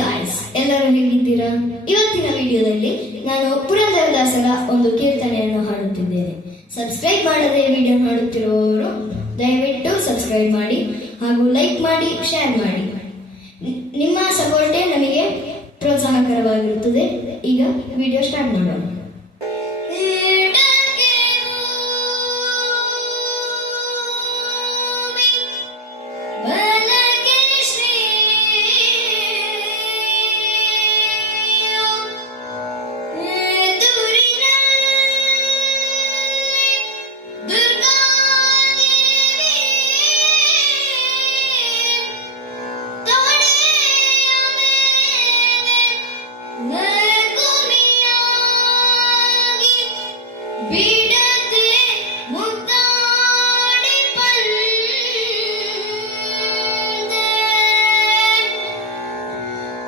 guys ಎಲ್ಲರೂ ಹೇಗಿದ್ದೀರಾ ಇವತ್ತಿನ ವಿಡಿಯೋದಲ್ಲಿ ನಾನು ಪುರಂದರದಾಸರ ಒಂದು ಕೀರ್ತನೆಯನ್ನು ಹಾಡುತ್ತಿದ್ದೇನೆ ಸಬ್ಸ್ಕ್ರೈಬ್ ಮಾಡದೆ ವಿಡಿಯೋ ಮಾಡುತ್ತಿರುವವರು ದಯವಿಟ್ಟು ಸಬ್ಸ್ಕ್ರೈಬ್ ಮಾಡಿ ಹಾಗೂ ಲೈಕ್ ಮಾಡಿ ಶೇರ್ ಮಾಡಿ ನಿಮ್ಮ ಸಪೋರ್ಟೇ ನಮಗೆ ಪ್ರೋತ್ಸಾಹಕರವಾಗಿರುತ್ತದೆ ಈಗ ವಿಡಿಯೋ ಸ್ಟಾರ್ಟ್ ಮಾಡೋಣ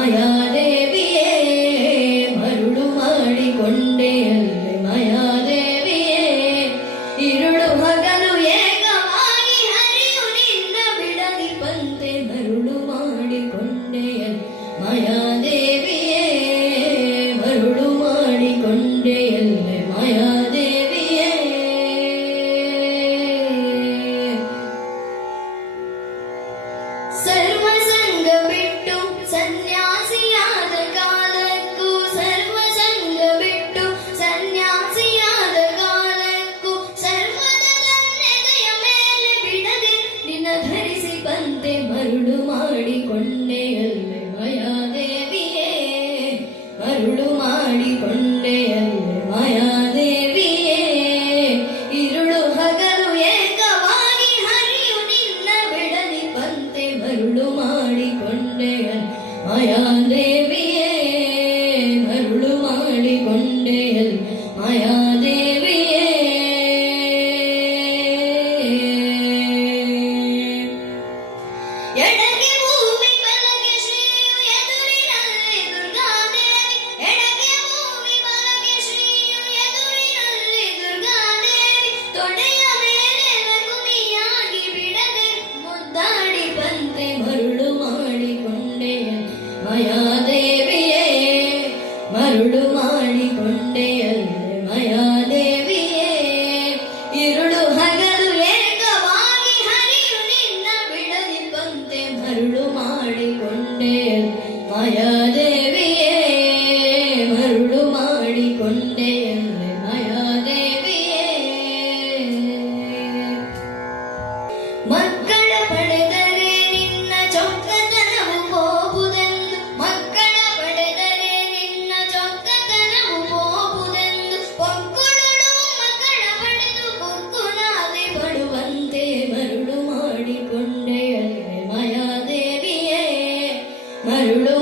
മായാദേവിയെ മരുളുമാടിക്കൊണ്ടേ അല്ലേ മായാദേവിയെ ഇരുളു മകനുയേ ಅಂತೆ ಮರುಳು ಮಾಡಿಕೊಂಡ അരുളുമാണിക്കൊണ്ടേ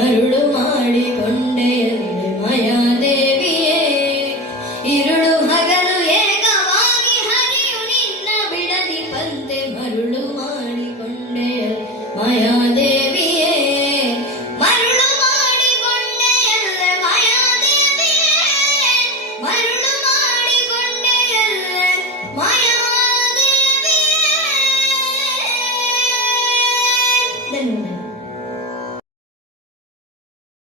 I